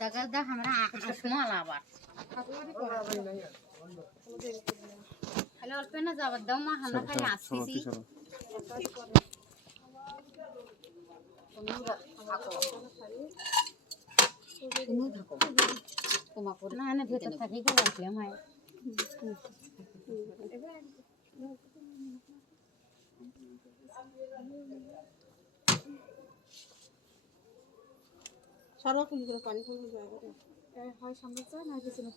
দেখা দেখ আমরা আসমা আবার খালি অল্প না যাবার দাও মা আমরা খালি আসতেছি। না না ভেতর থাকি গেলে আসলাম হয়। সারা ফুল করে পানি ফুল হয় সামনে না পিছনে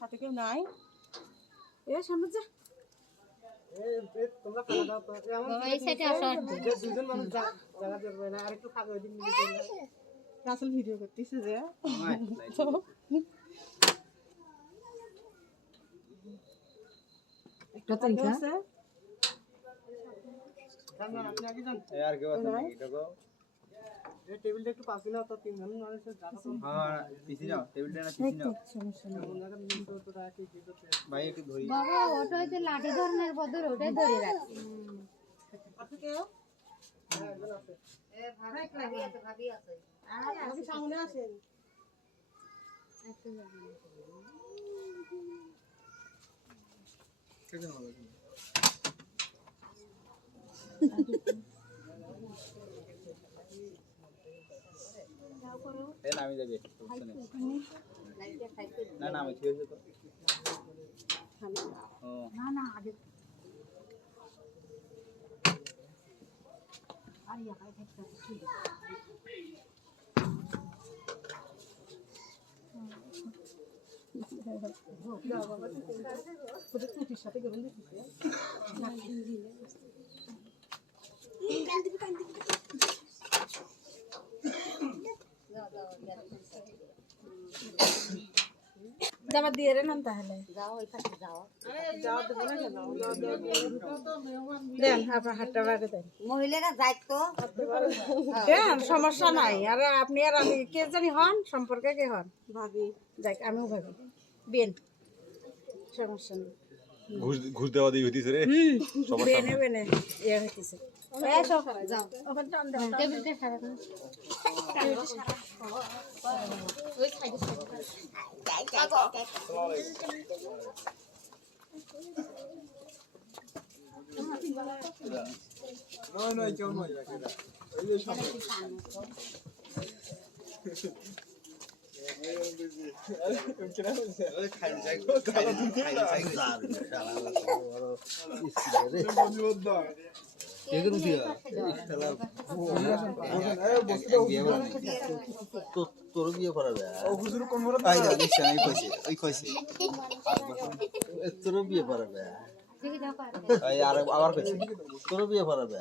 সাথে কেউ নাই? এ সামনে যা বাবা এই সাইডে আসো। আর রাসেল ভিডিও করতেছে যে। বাবা ওটা হচ্ছে লাঠি ধরনের বদল ওটাই ধরে রাখছি আছে সামনে আসেন নেই। না না আমি না না আগে যাবার দিয়ে নাম তাহলে। যাও যাও দেবো না দেন আপনার হাতটা বাইরে দেন। মহিলারা যাই তো। দেন সমস্যা নাই। আর আপনি আর আমি কে জানি হন সম্পর্কে কে হন? ভাবি। যাক আমিও ভাবি। বেন সমস্যা নেই। ঘুষ ঘুষ দেওয়া দিয়ে হইতেছে রে। বেনে বেনে ইয়ে হইতেছে। নয় নয় কেউ নয় তোর বিয়ে করাবে তোর বিয়ে করাবে আর আবার কইছি তোর বিয়ে করাবে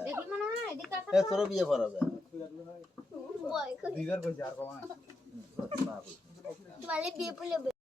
তোর বিয়ে করাবে আর কমা নাই না